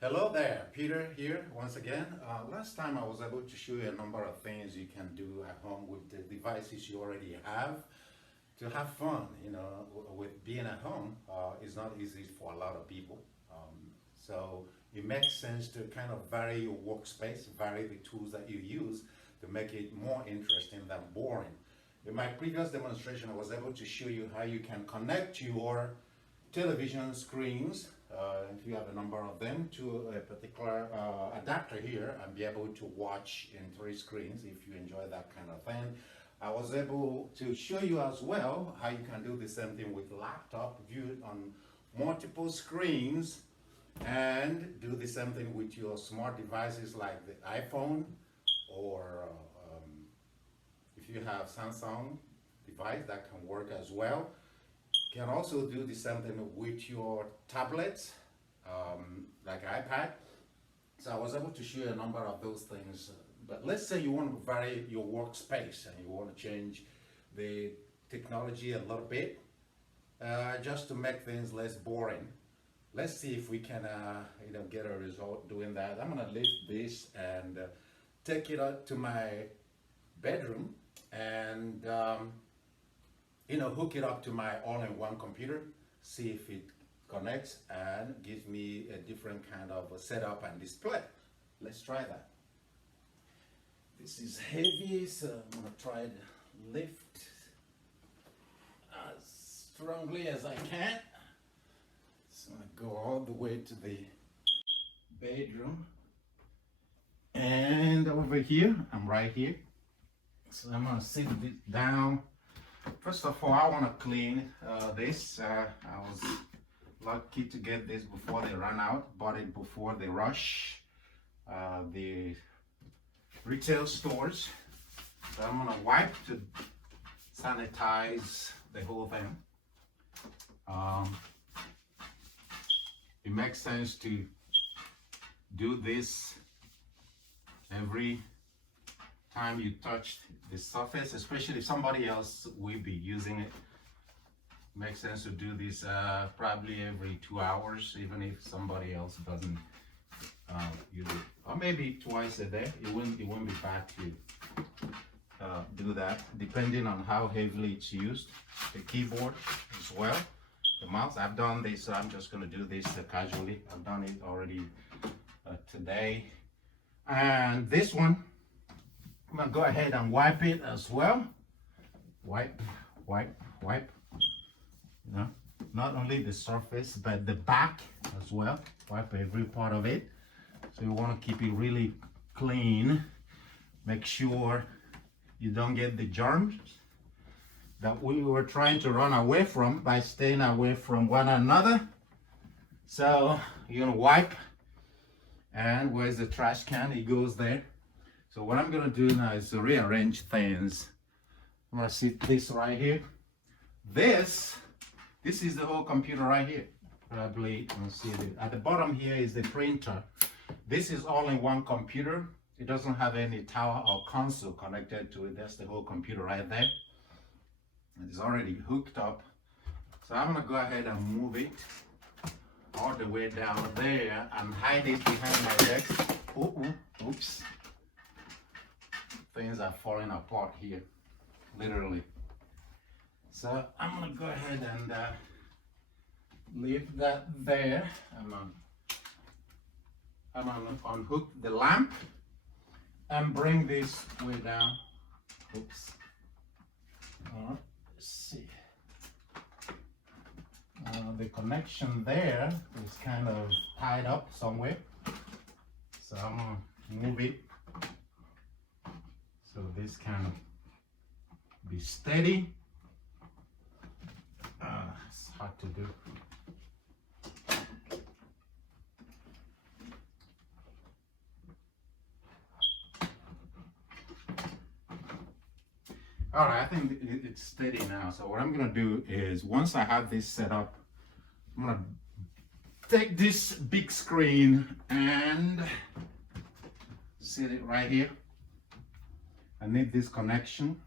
Hello there, Peter here once again. Last time I was able to show you a number of things you can do at home with the devices you already have to have fun. With being at home, it's not easy for a lot of people. So it makes sense to kind of vary your workspace, vary the tools that you use to make it more interesting than boring. In my previous demonstration, I was able to show you how you can connect your television screens, if you have a number of them, to a particular adapter here and be able to watch in three screens if you enjoy that kind of thing. I was able to show you as well how you can do the same thing with laptop, view it on multiple screens, and do the same thing with your smart devices like the iPhone or if you have Samsung device that can work as well. Can also do the same thing with your tablets, like iPad. So I was able to show you a number of those things. But let's say you want to vary your workspace and you want to change the technology a little bit, just to make things less boring. Let's see if we can, get a result doing that. I'm gonna lift this and take it out to my bedroom and hook it up to my all-in-one computer, see if it connects and gives me a different kind of a setup and display. Let's try that. This is heavy, so I'm gonna try to lift as strongly as I can. So I'm gonna go all the way to the bedroom. And over here, I'm right here. So I'm gonna sit it down. First of all, I want to clean this. I was lucky to get this before they ran out. Bought it before they rush the retail stores. So I'm gonna wipe to sanitize the whole thing. It makes sense to do this every time you touch the surface, especially if somebody else will be using it. Makes sense to do this probably every 2 hours, even if somebody else doesn't use it, or maybe twice a day. It won't be bad to do that, depending on how heavily it's used. The keyboard as well, the mouse. I've done this, so I'm just going to do this casually. I've done it already today. And this one, I'm gonna go ahead and wipe it as well. Wipe. Not only the surface, but the back as well. Wipe every part of it. So you want to keep it really clean. Make sure you don't get the germs that we were trying to run away from by staying away from one another. So you're gonna wipe. And where's the trash can? It goes there. So what I'm gonna do now is to rearrange things. I'm gonna sit this right here. This is the whole computer right here. Probably, let's see, at the bottom here is the printer. This is all in one computer. It doesn't have any tower or console connected to it. That's the whole computer right there. It's already hooked up. So I'm gonna go ahead and move it all the way down there and hide it behind my desk. Oops. Things are falling apart here, literally. So I'm gonna go ahead and leave that there. I'm gonna unhook the lamp and bring this way down. Oops. Let's see. The connection there is kind of tied up somewhere. So I'm gonna move it so this can be steady. It's hard to do. All right, I think it's steady now. So what I'm gonna do is, once I have this set up, I'm gonna take this big screen and set it right here. I need this connection.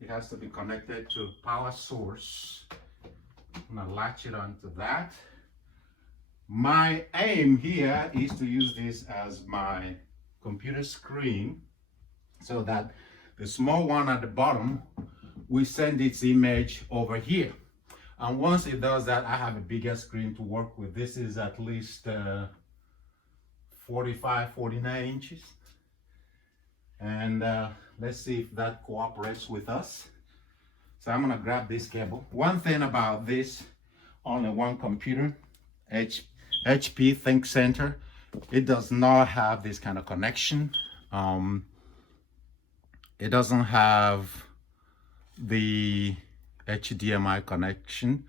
It has to be connected to power source. I'm gonna latch it onto that. My aim here is to use this as my computer screen so that the small one at the bottom will send its image over here. And once it does that, I have a bigger screen to work with. This is at least 45, 49 inches. And let's see if that cooperates with us. So I'm gonna grab this cable. One thing about this, only one computer, HP ThinkCentre, it does not have this kind of connection. It doesn't have the HDMI connection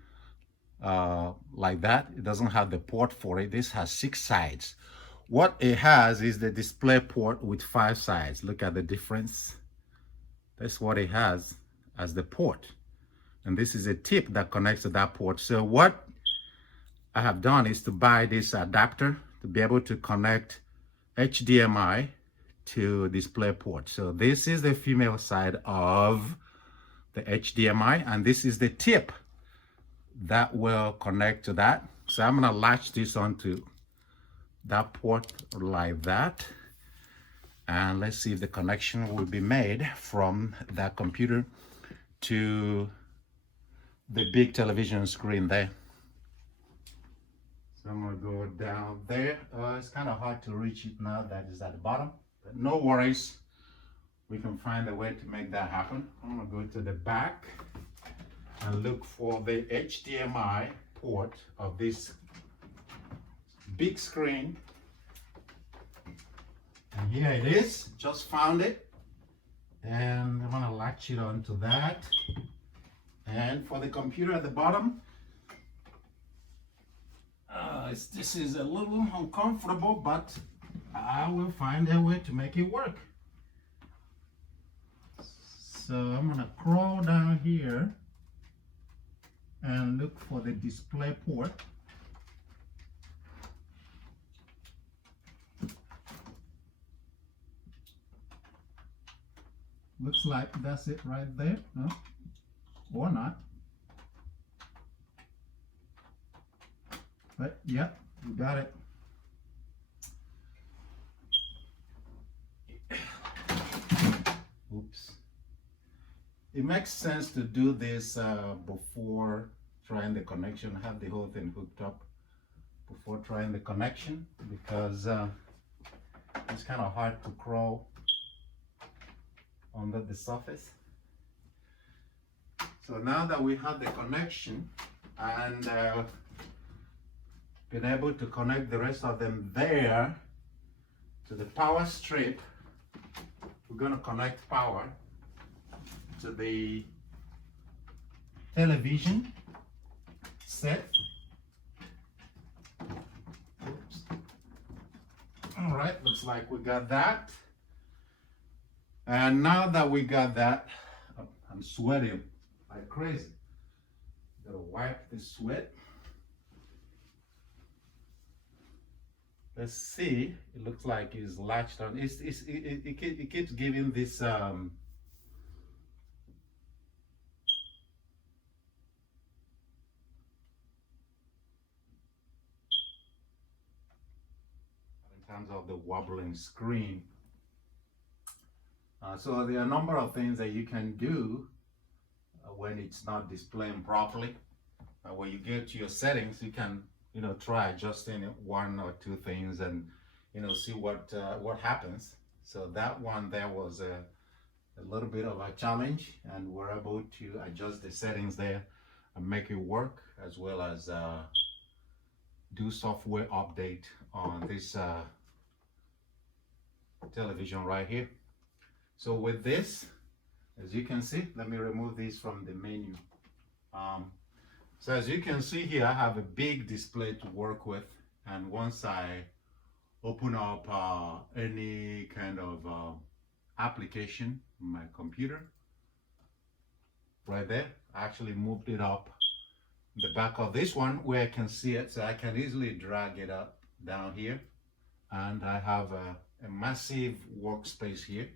like that. It doesn't have the port for it. This has 6 sides. What it has is the display port with 5 sides. Look at the difference. That's what it has as the port. And this is a tip that connects to that port. So what I have done is to buy this adapter to be able to connect HDMI to display port. So this is the female side of the HDMI, and this is the tip that will connect to that. So I'm gonna latch this onto that port like that, and let's see if the connection will be made from that computer to the big television screen there. So I'm gonna go down there. It's kind of hard to reach it now that is at the bottom, but no worries, we can find a way to make that happen. I'm gonna go to the back and look for the HDMI port of this big screen. And here it is, just found it. And I'm gonna latch it onto that. And for the computer at the bottom, this is a little uncomfortable, but I will find a way to make it work. So I'm gonna crawl down here and look for the display port. Looks like that's it right there, no? Or not. But yep, you got it. Oops. It makes sense to do this before trying the connection, have the whole thing hooked up before trying the connection, because it's kind of hard to crawl under the surface. So now that we have the connection and been able to connect the rest of them there to the power strip, we're going to connect power to the television set. Oops. All right, looks like we got that. And now that we got that, I'm sweating like crazy. Gotta wipe the sweat. Let's see. It looks like it's latched on. It keeps giving this in terms of the wobbling screen. So there are a number of things that you can do when it's not displaying properly. When you get to your settings, you can try adjusting one or two things and see what happens. So that one there was a little bit of a challenge, and we're able to adjust the settings there and make it work, as well as do software update on this television right here. So with this, as you can see, let me remove this from the menu. So as you can see here, I have a big display to work with, and once I open up any kind of application on my computer, right there, I actually moved it up the back of this one where I can see it, so I can easily drag it up down here, and I have a massive workspace here.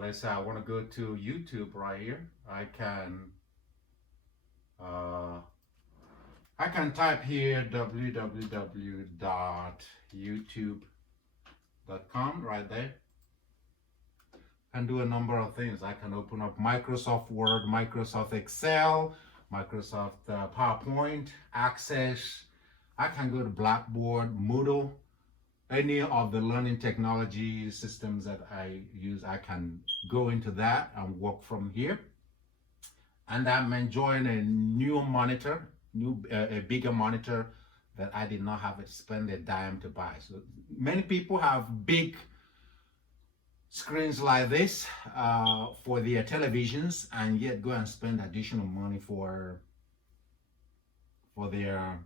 Let's say I want to go to YouTube right here, I I can type here www.youtube.com right there and do a number of things. I can open up Microsoft Word, Microsoft Excel, Microsoft PowerPoint, Access. I can go to Blackboard, Moodle, any of the learning technology systems that I use. I can go into that and work from here. And I'm enjoying a new monitor, a bigger monitor that I did not have to spend a dime to buy. So many people have big screens like this for their televisions, and yet go and spend additional money for their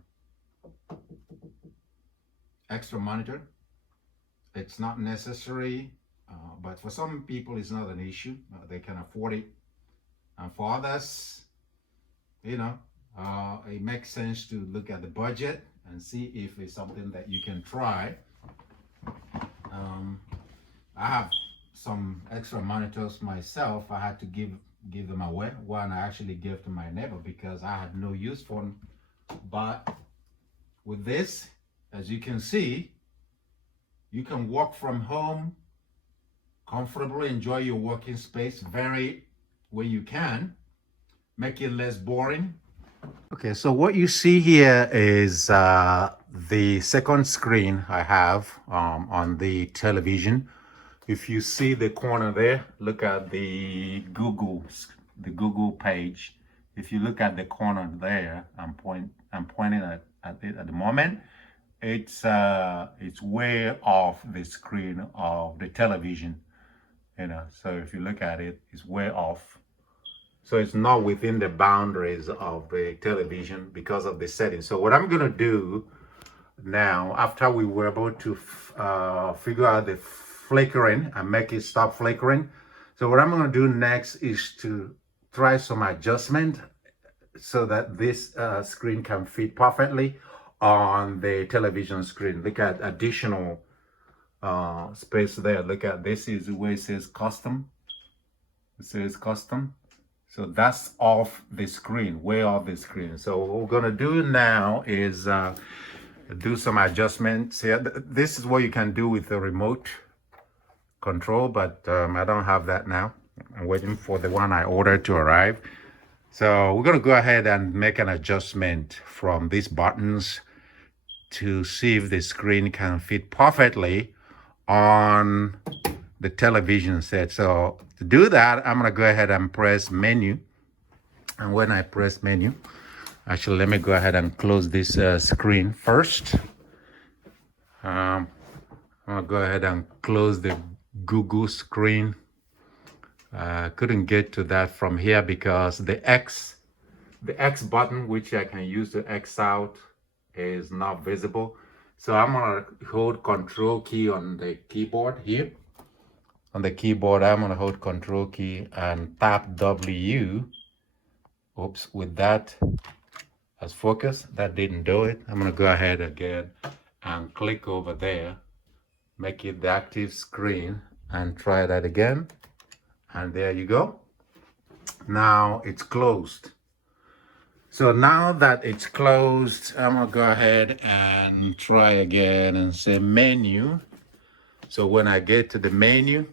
extra monitor. It's not necessary, but for some people it's not an issue. They can afford it, and for others, it makes sense to look at the budget and see if it's something that you can try. I have some extra monitors myself. I had to give them away. One I actually gave to my neighbor because I had no use for them. But with this, as you can see, you can work from home comfortably, enjoy your working space where you can, make it less boring. Okay, so what you see here is the second screen I have on the television. If you see the corner there, look at the Google page. If you look at the corner there, I'm pointing at it at the moment. It's way off the screen of the television. So if you look at it, it's way off. So it's not within the boundaries of the television because of the settings. So what I'm gonna do now, after we were able to figure out the flickering and make it stop flickering, so what I'm going to do next is to try some adjustment so that this screen can fit perfectly on the television screen. Look at additional space there. Look at this is where it says custom. It says custom. So that's off the screen, way off the screen. So what we're going to do now is do some adjustments here. This is what you can do with the remote control, but I don't have that now. I'm waiting for the one I ordered to arrive. So we're going to go ahead and make an adjustment from these buttons to see if the screen can fit perfectly on the television set. So to do that, I'm going to go ahead and press menu. And when I press menu, actually, let me go ahead and close this screen first. I'm going to go ahead and close the Google screen. Couldn't get to that from here because the X button, which I can use to X out, is not visible. So I'm going to hold Control key on the keyboard here. On the keyboard, I'm going to hold Control key and tap W. Oops, with that as focus, that didn't do it. I'm going to go ahead again and click over there, make it the active screen, and try that again. And there you go. Now it's closed. So now that it's closed, I'm going to go ahead and try again and say menu. So when I get to the menu,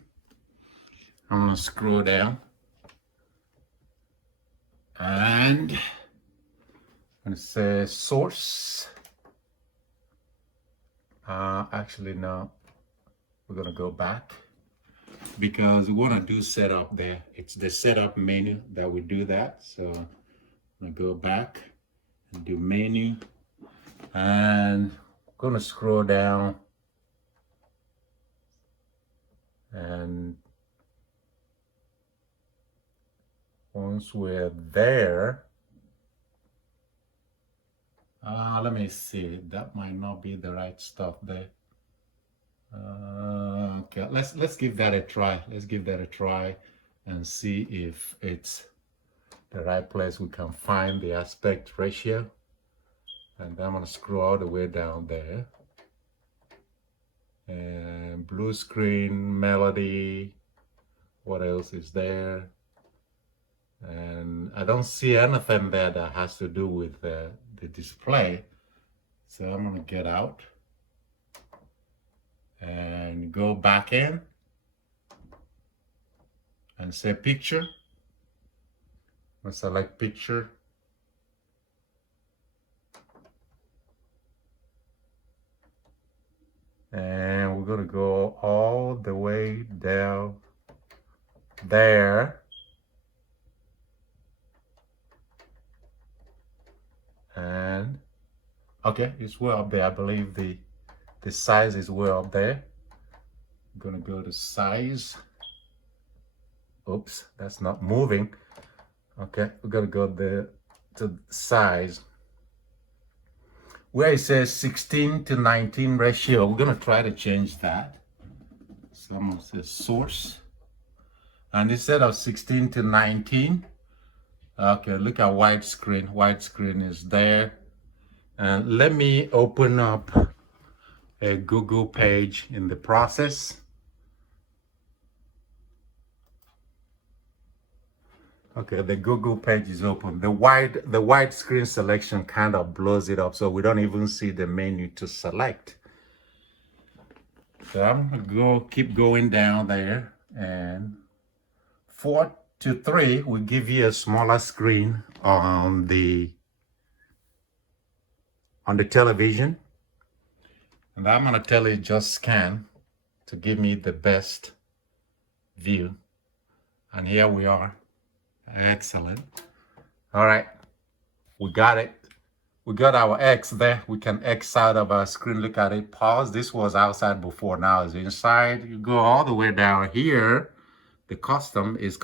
I'm going to scroll down. And I'm going to say source. Actually, no. We're going to go back because we want to do setup there. It's the setup menu that we do that. So I'm going to go back and do menu. And I'm going to scroll down. And once we're there, let me see. That might not be the right stuff there. Okay, let's give that a try. Let's give that a try and see if it's the right place. We can find the aspect ratio, and I'm gonna scroll all the way down there. And blue screen, melody. What else is there? And I don't see anything there that has to do with the display. So I'm gonna get out and go back in and say picture. I select picture. And we're gonna go all the way down there. And okay, it's way up there. I believe the size is way up there. I'm gonna go to size. Oops, that's not moving. Okay, we're gonna go there to size. Where it says 16:19 ratio, we're gonna try to change that. So I'm gonna say source. And instead of 16:19, okay, look at widescreen. Widescreen is there. And let me open up a Google page in the process. Okay, the Google page is open. The widescreen selection kind of blows it up, so we don't even see the menu to select. So I'm gonna keep going down there, and 4 to 3 will give you a smaller screen on the television. And I'm gonna tell it just scan to give me the best view. And here we are. Excellent. All right, we got it. We got our X there. We can X out of our screen. Look at it. Pause. This was outside before. Now it's inside. You go all the way down here. The customize is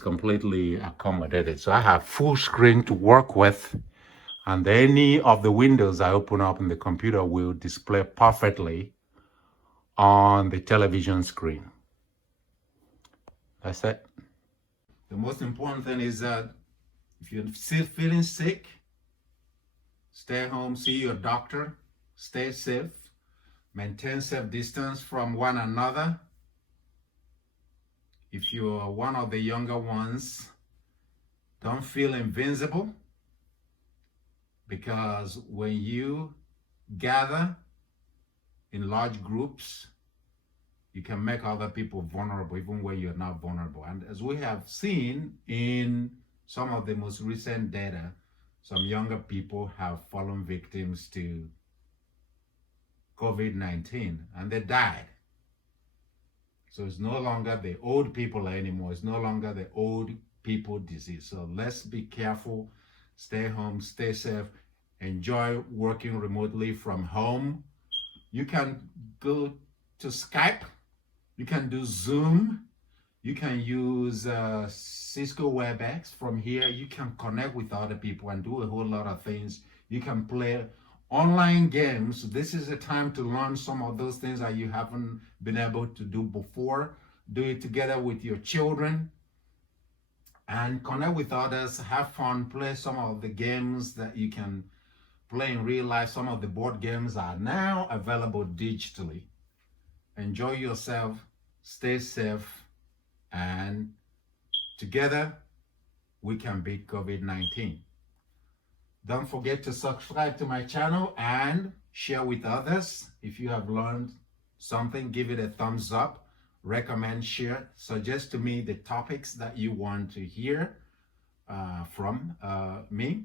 completely accommodated. So I have full screen to work with, and any of the windows I open up in the computer will display perfectly on the television screen. That's it. The most important thing is that if you're still feeling sick, stay home, see your doctor, stay safe, maintain safe distance from one another. If you're one of the younger ones, don't feel invincible, because when you gather in large groups, you can make other people vulnerable even when you're not vulnerable. And as we have seen in some of the most recent data, some younger people have fallen victims to COVID-19 and they died. So it's no longer the old people anymore. It's no longer the old people disease. So let's be careful, stay home, stay safe, enjoy working remotely from home. You can go to Skype, you can do Zoom, you can use Cisco WebEx. From here, you can connect with other people and do a whole lot of things. You can play online games. This is a time to learn some of those things that you haven't been able to do before. Do it together with your children and connect with others, have fun, play some of the games that you can play in real life. Some of the board games are now available digitally. Enjoy yourself, stay safe, and together we can beat COVID-19. Don't forget to subscribe to my channel and share with others. If you have learned something, give it a thumbs up, recommend, share, suggest to me the topics that you want to hear from me.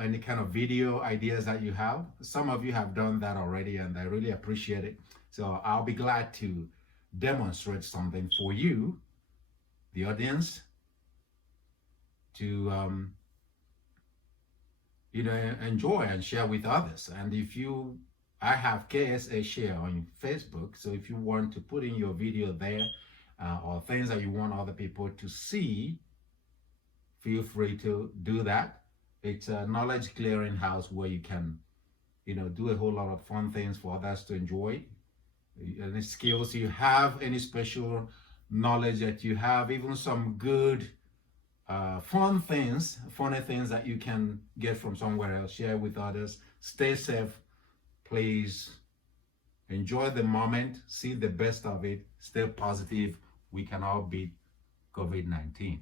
Any kind of video ideas that you have. Some of you have done that already and I really appreciate it. So I'll be glad to demonstrate something for you, the audience, to enjoy and share with others. And if I have KSA Share on Facebook, so if you want to put in your video there or things that you want other people to see, feel free to do that. It's a knowledge clearing house where you can, do a whole lot of fun things for others to enjoy. Any skills you have, any special knowledge that you have, even some good, funny things that you can get from somewhere else, share with others. Stay safe, please. Enjoy the moment, see the best of it, stay positive. We can all beat COVID-19.